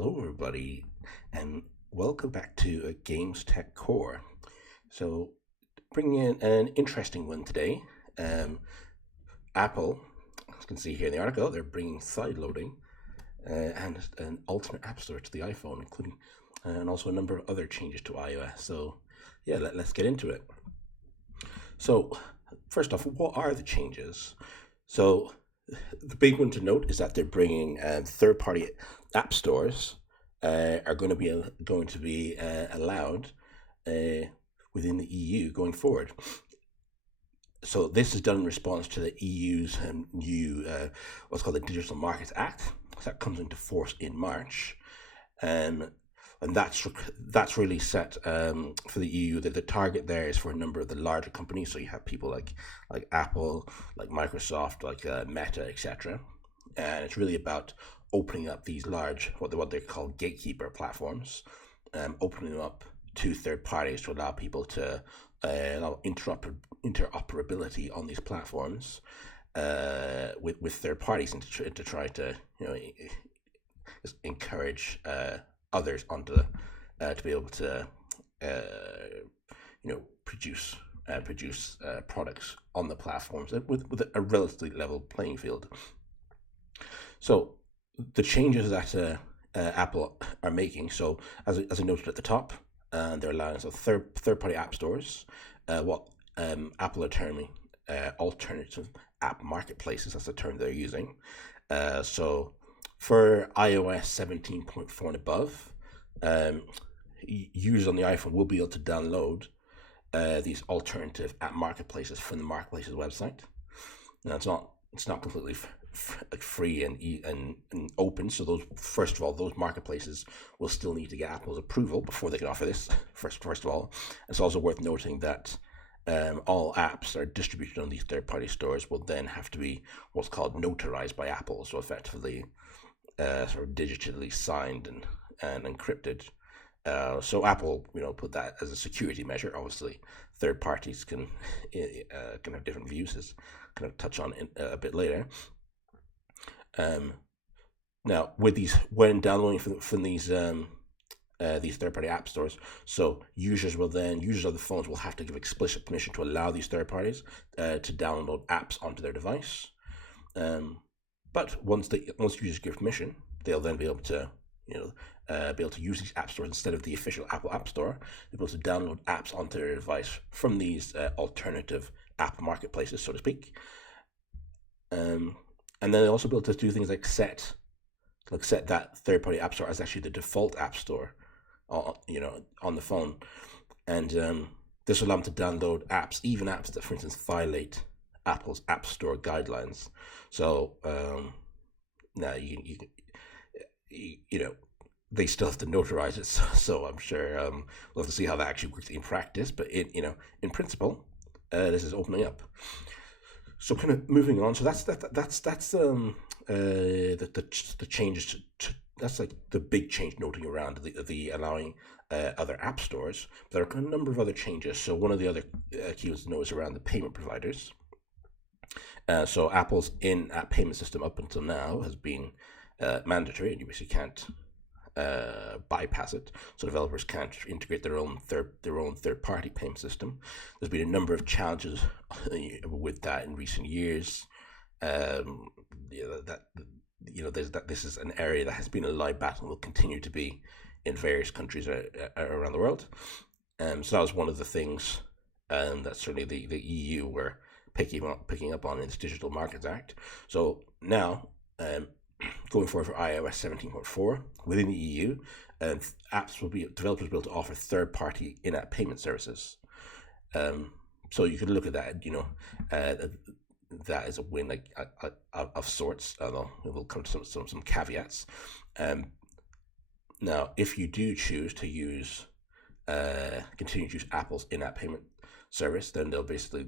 Hello, everybody, and welcome back to Games Tech Core. So, bringing in an interesting one today. Um, Apple, as you can see here in the article, they're bringing side loading and an alternate app store to the iPhone, including and also a number of other changes to iOS. So, yeah, let's get into it. So, first off, what are the changes? So, the big one to note is that they're bringing third-party app stores are going to be allowed uh, within the EU going forward. So this is done in response to the EU's new what's called the Digital Markets Act that comes into force in March. Um, and that's really set for the EU. That the target there is for a number of the larger companies. So you have people like Apple, like Microsoft, like Meta, etc. And it's really about opening up these large what they call gatekeeper platforms, opening them up to third parties to allow people to allow interoperability on these platforms with third parties, and to try to encourage others onto to be able to produce products on the platforms with a relatively level playing field. So the changes that Apple are making. So as I noted at the top, they're allowing third party app stores, what Apple are terming alternative app marketplaces. That's the term they're using. So for iOS 17.4 and above, users on the iPhone will be able to download these alternative app marketplaces from the marketplace's website. Now it's not completely free and open. So those marketplaces will still need to get Apple's approval before they can offer this. First of all, it's also worth noting that all apps that are distributed on these third-party stores will then have to be what's called notarized by Apple, so effectively sort of digitally signed and encrypted. So Apple, put that as a security measure. Obviously, third parties can have different views, as kind of touch on a bit later. Now, when downloading from these third-party app stores, so users of the phones will have to give explicit permission to allow these third parties to download apps onto their device. But once users give permission, they'll then be able to use these app stores instead of the official Apple App Store. They'll be able to download apps onto their device from these alternative app marketplaces, so to speak. And then they'll also be able to do things like set that third-party app store as actually the default app store, on the phone, and this will allow them to download apps, even apps that, for instance, violate Apple's App Store guidelines. So now they still have to notarize it. So I'm sure we'll have to see how that actually works in practice. But in principle, this is opening up. So kind of moving on. So that's the changes to that's like the big change noting around the allowing other app stores. There are a number of other changes. So one of the other keywords to know is around the payment providers. So Apple's in-app payment system up until now has been mandatory, and you basically can't bypass it. So developers can't integrate their own third-party payment system. There's been a number of challenges with that in recent years. This is an area that has been a live battle and will continue to be in various countries around the world. So that was one of the things that certainly the EU were picking up on in this Digital Markets Act. So now, going forward for iOS 17.4 within the EU, developers will be able to offer third-party in-app payment services. So you could look at that, that is a win of sorts. Although we'll come to some caveats. Now, if you do choose to continue to use Apple's in-app payment service, then they'll basically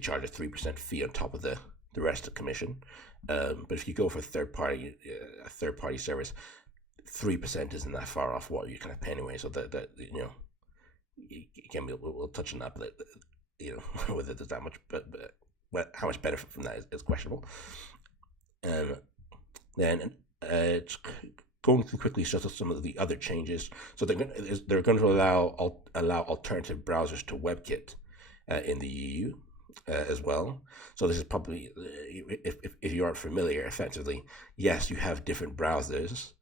charge a 3% fee on top of the rest of the commission. But if you go for a third party service, 3% isn't that far off what you kind of pay anyway. So that again, we'll touch on that, but whether there's that much, but how much benefit from that is questionable. Then going through quickly just some of the other changes. So they're going to allow alternative browsers to WebKit in the EU as well. So this is probably, if you aren't familiar, effectively, yes, you have different browsers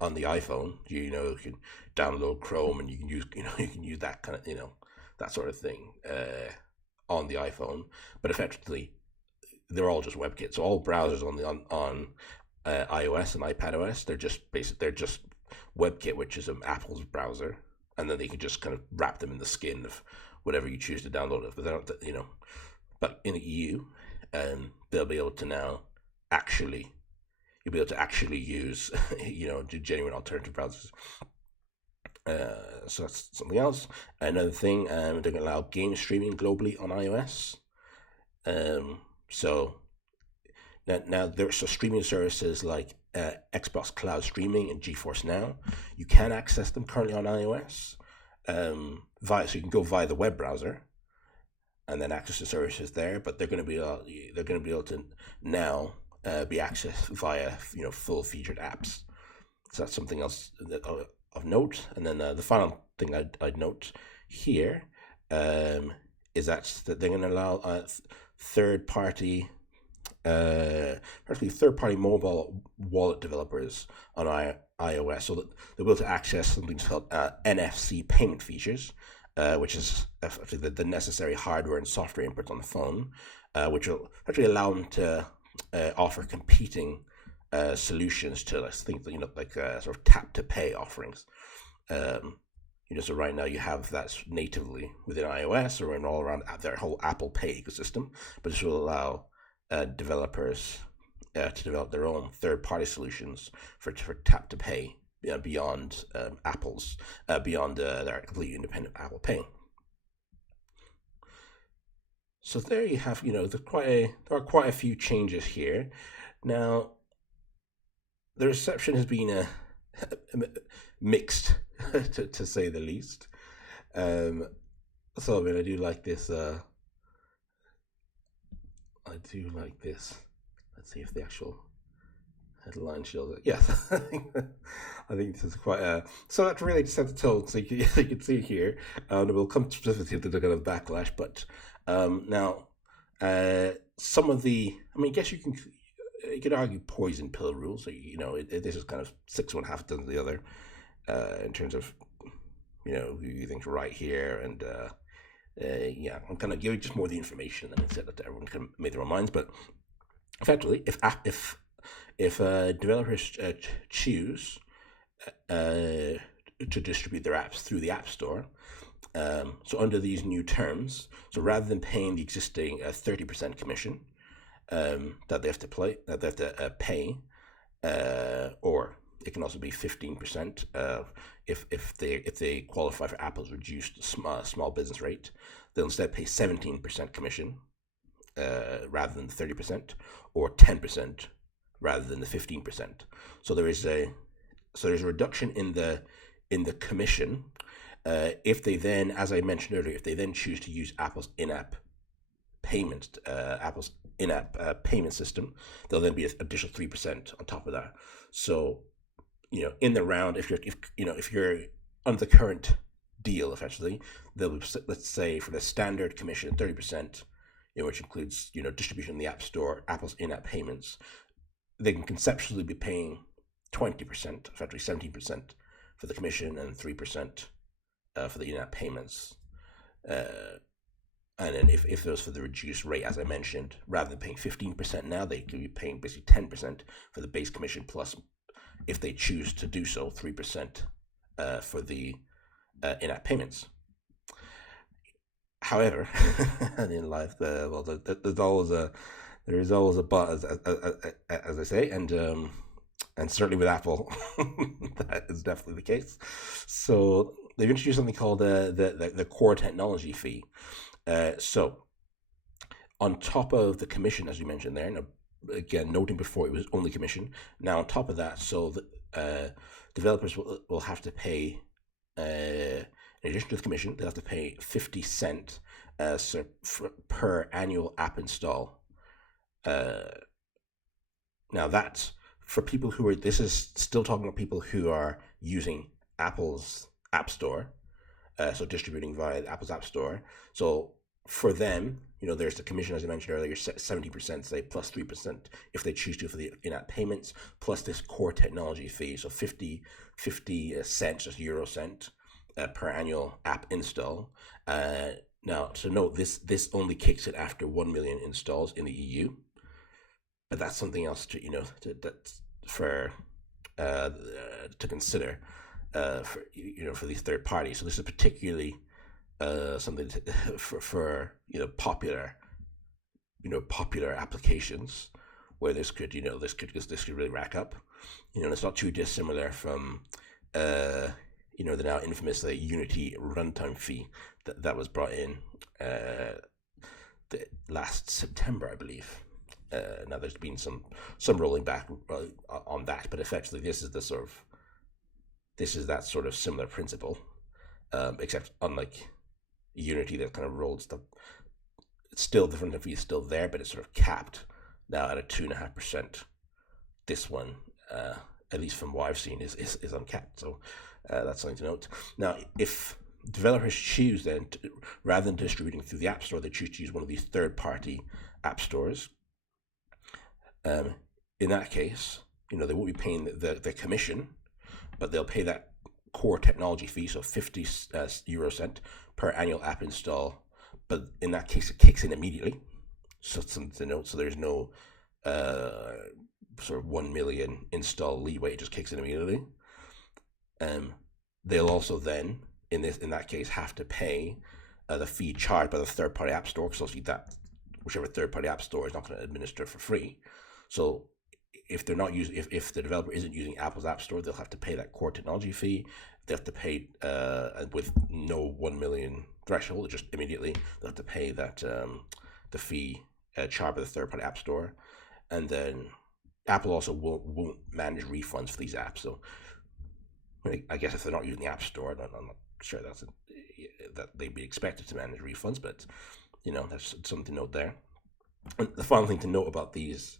on the iPhone. You can download Chrome, and you can use that kind of that sort of thing on the iPhone. But effectively, they're all just WebKit. So all browsers on iOS and iPadOS, they're just WebKit, which is Apple's browser, and then they can just kind of wrap them in the skin of whatever you choose to download it. But they don't, But in the EU, they'll be able to now actually you'll be able to actually use genuine alternative browsers. So that's something else. Another thing, they're going to allow game streaming globally on iOS. So now there's streaming services like Xbox Cloud Streaming and GeForce Now. You can access them currently on iOS so you can go via the web browser and then access the services there. But they're going to be able to now be accessed via full featured apps. So that's something else of note. And then the final thing I'd note here is that they're going to allow third-party mobile wallet developers on iOS, so that they'll be able to access something called NFC payment features, which is effectively the necessary hardware and software inputs on the phone, which will actually allow them to offer competing solutions to things like sort of tap to pay offerings. So right now you have that natively within iOS or in all around their whole Apple Pay ecosystem, but this will allow developers to develop their own third-party solutions for tap to pay beyond beyond their completely independent Apple Pay. So there you have, there are quite a few changes here. Now, the reception has been mixed, to say the least. So I do like this. Let's see if the actual headline shows it. Yes, I think this is quite. So that really set the tone. So you can see here, and we'll come specifically to the kind of backlash. But now, some of the, I guess you could argue poison pill rules. So, this is kind of 6 1/2 dozen the other, in terms of, who you think's right here, and I'm kind of giving just more of the information than instead that everyone can make their own minds. But effectively, if developers choose to distribute their apps through the App Store, so under these new terms, so rather than paying the existing 30% commission that they have to pay, or it can also be 15% if they qualify for Apple's reduced small business rate. They'll instead pay 17% commission rather than the 30%, or 10% rather than the 15%. So there's a reduction in the commission if they then, as I mentioned earlier, if they then choose to use Apple's in-app payment system, there'll then be an additional 3% on top of that. So, in the round, if you're under the current deal, effectively, they'll be, let's say, for the standard commission, 30%, which includes distribution in the App Store, Apple's in-app payments, they can conceptually be paying 20%, effectively 17% for the commission and 3% for the in-app payments. And then if those for the reduced rate, as I mentioned, rather than paying 15% now, they could be paying basically 10% for the base commission, plus, if they choose to do so, 3% for the in-app payments. However, and in life, there's always a but, as I say, and certainly with Apple, that is definitely the case. So they've introduced something called the core technology fee. So on top of the commission, as you mentioned there, now, again, noting before it was only commission. Now on top of that, so the developers will have to pay, in addition to the commission, they'll have to pay 50 cents per annual app install. Now that's for people who are, this is still talking about people who are using Apple's App Store, so distributing via Apple's App Store. So for them, there's the commission, as I mentioned earlier, 70%, say, plus 3% if they choose to for the in-app payments, plus this core technology fee, so 50 cents, just euro cent, per annual app install. Now, so note, this only kicks in after 1 million installs in the EU, but that's something else that's for to consider for these third parties. So this is particularly something for popular applications where this could really rack up. It's not too dissimilar from the now infamous Unity runtime fee that was brought in last September, I believe. Now there's been some rolling back on that, but effectively this is that sort of similar principle, except unlike Unity that kind of rolled stuff. It's still, the runtime fee is still there, but it's sort of capped now at a 2.5%. This one, at least from what I've seen, is uncapped. So that's something to note. Now, if developers choose then, rather than distributing through the App Store, they choose to use one of these third-party app stores. In that case, they won't be paying the commission, but they'll pay that core technology fee, so 50 euro cent per annual app install. But in that case, it kicks in immediately. So it's something to note. So there's no sort of 1 million install leeway. It just kicks in immediately. They'll also then, in that case, have to pay the fee charged by the third-party app store, because obviously that whichever third-party app store is not going to administer for free. So if they're not using, if the developer isn't using Apple's App Store, they'll have to pay that core technology fee. They have to pay with no 1 million threshold, just immediately they'll have to pay that the fee charged by the third-party app store, and then Apple also won't manage refunds for these apps. So I guess if they're not using the App Store, I'm not sure that they'd be expected to manage refunds, but that's something to note there. And the final thing to note about these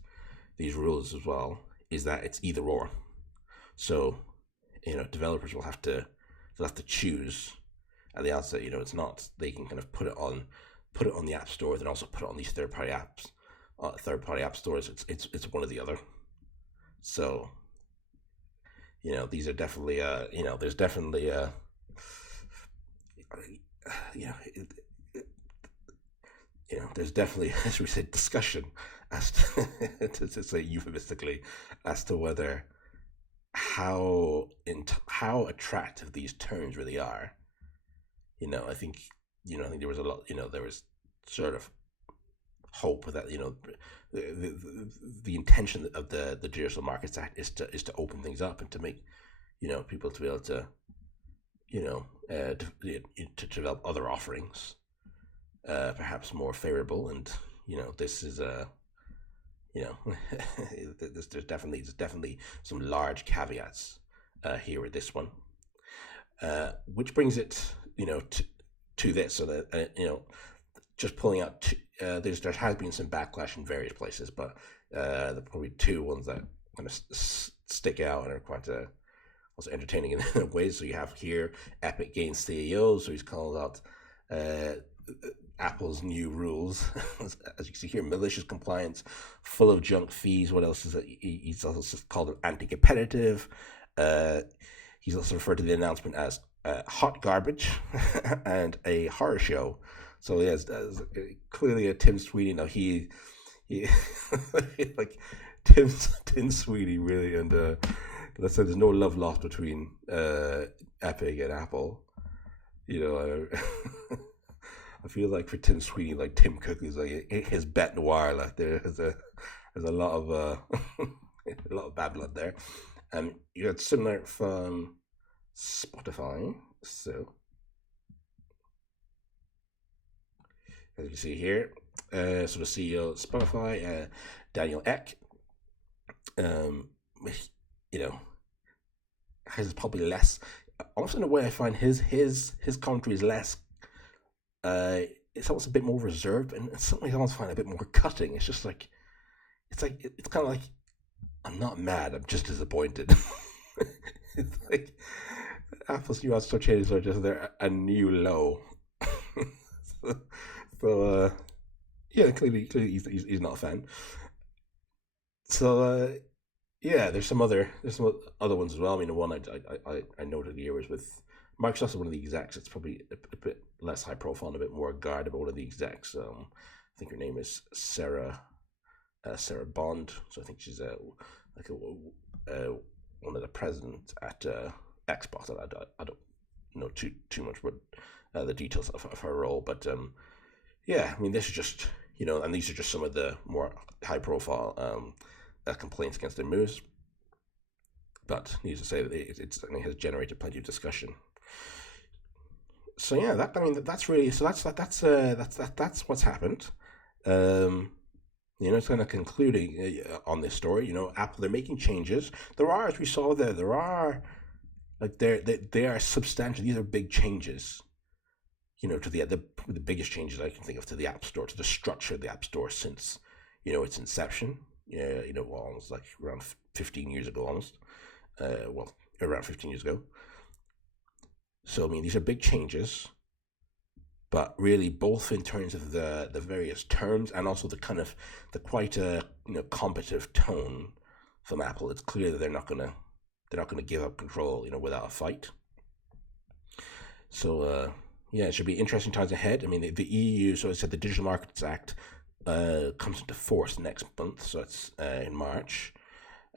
rules as well is that it's either or. So developers will have to choose at the outset. It's not, they can kind of put it on the App Store, then also put it on these third-party app stores. It's one or the other. So these are definitely there's definitely there's definitely, as we said, discussion as to say euphemistically, as to whether how attractive these terms really are. I think there was a lot. There was sort of hope that the intention of the Digital Markets Act is to open things up and to make people to be able to to develop other offerings, perhaps more favorable. And this is there's definitely some large caveats here with this one, which brings it to this. So that just pulling out there has been some backlash in various places, but the probably two ones that kind of stick out and are quite also entertaining in ways. So you have here Epic Games CEO, so he's called out Apple's new rules, as you can see here, malicious compliance, full of junk fees. What else is it? He's also called it anti-competitive. He's also referred to the announcement as hot garbage and a horror show. So yes, clearly a Tim Sweeney. Now he like Tim Sweeney really, and let's say there's no love lost between Epic and Apple. I feel like for Tim Sweeney, like Tim Cook is like his bête noire. Like there's a lot of a lot of bad blood there. You had similar from Spotify. So as you can see here, so the CEO of Spotify, Daniel Ek, has probably less. Also, in a way, I find his commentary is less. It's almost a bit more reserved, and something I almost find a bit more cutting. It's just like, it's kind of like I'm not mad. I'm just disappointed. It's like Apple's new App Store changes are just they're a new low. so, so yeah, clearly he's not a fan. So yeah, there's some other ones as well. I mean, the one I noted here was with Microsoft's one of the execs. It's probably a bit less high profile and a bit more guarded about one of the execs. I think her name is Sarah Bond. So I think she's like one of the presidents at Xbox. I don't know too much about the details of her role, but yeah, I mean, this is just and these are just some of the more high profile complaints against their moves. But needless to say, that it certainly has generated plenty of discussion. So yeah, that I mean that's really so that's what's happened. Um, it's kind of concluding on this story. Apple they're making changes. There are, as we saw there are like they are substantial. These are big changes. To the biggest changes I can think of to the App Store, to the structure of the App Store since its inception. Yeah, almost like around 15 years ago, almost. Well, around 15 years ago. So I mean, these are big changes, but really both in terms of the various terms and also the kind of the quite competitive tone from Apple. It's clear that they're not gonna give up control without a fight. So yeah, it should be interesting times ahead. I mean, the EU. So I said the Digital Markets Act comes into force next month. So it's in March.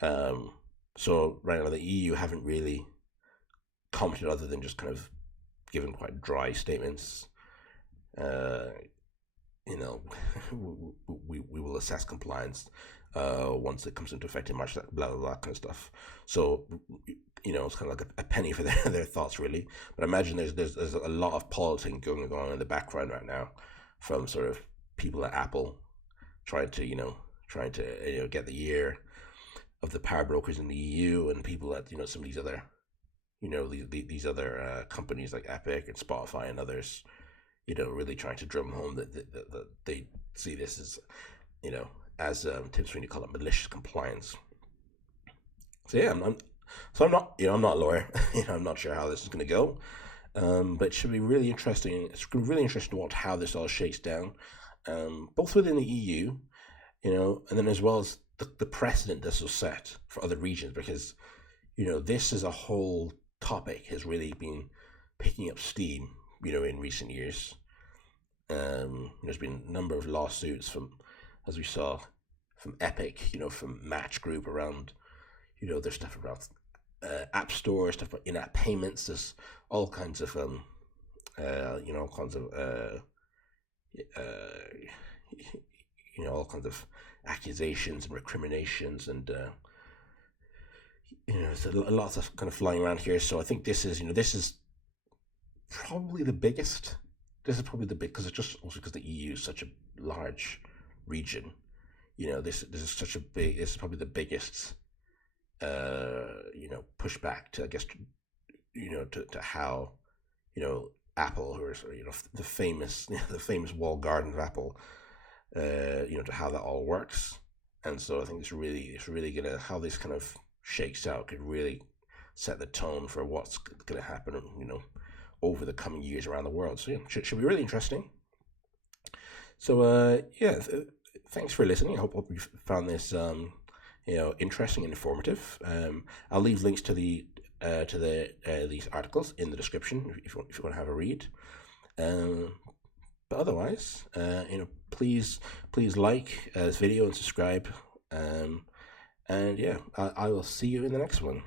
Um, so right now the EU haven't really commented other than just kind of given quite dry statements. Uh, you know, we will assess compliance once it comes into effect in March, blah, blah, blah kind of stuff. So, it's kind of like a penny for their thoughts, really. But I imagine there's a lot of politics going on in the background right now from sort of people at Apple trying to get the ear of the power brokers in the EU and people at, some of these other, these other companies like Epic and Spotify and others, really trying to drum home that they see this as, you know, as Tim Sweeney called it, malicious compliance. So yeah, I'm not, I'm not a lawyer. I'm not sure how this is going to go, but it should be really interesting. It's really interesting to watch how this all shakes down, both within the EU, and then as well as the precedent this will set for other regions, because this as a whole topic has really been picking up steam, in recent years. There's been a number of lawsuits from, as we saw, from Epic, from Match Group around, there's stuff around app stores, stuff about in-app payments. There's all kinds of, all kinds of, uh, all kinds of accusations and recriminations, and there's a lot of kind of flying around here. So I think this is probably the biggest. This is probably the big because it's just also because the EU is such a large region. This is such a big. This is probably the biggest. Pushback to, I guess, to how, Apple, who are sort of, the famous, the famous walled garden of Apple, to how that all works. And so I think it's really gonna how this kind of shakes out could really set the tone for what's gonna happen, over the coming years around the world. So yeah, should be really interesting. So yeah, thanks for listening. I hope you found this interesting and informative. I'll leave links to these articles in the description if you want to have a read. But otherwise, please like this video and subscribe. And yeah, I will see you in the next one.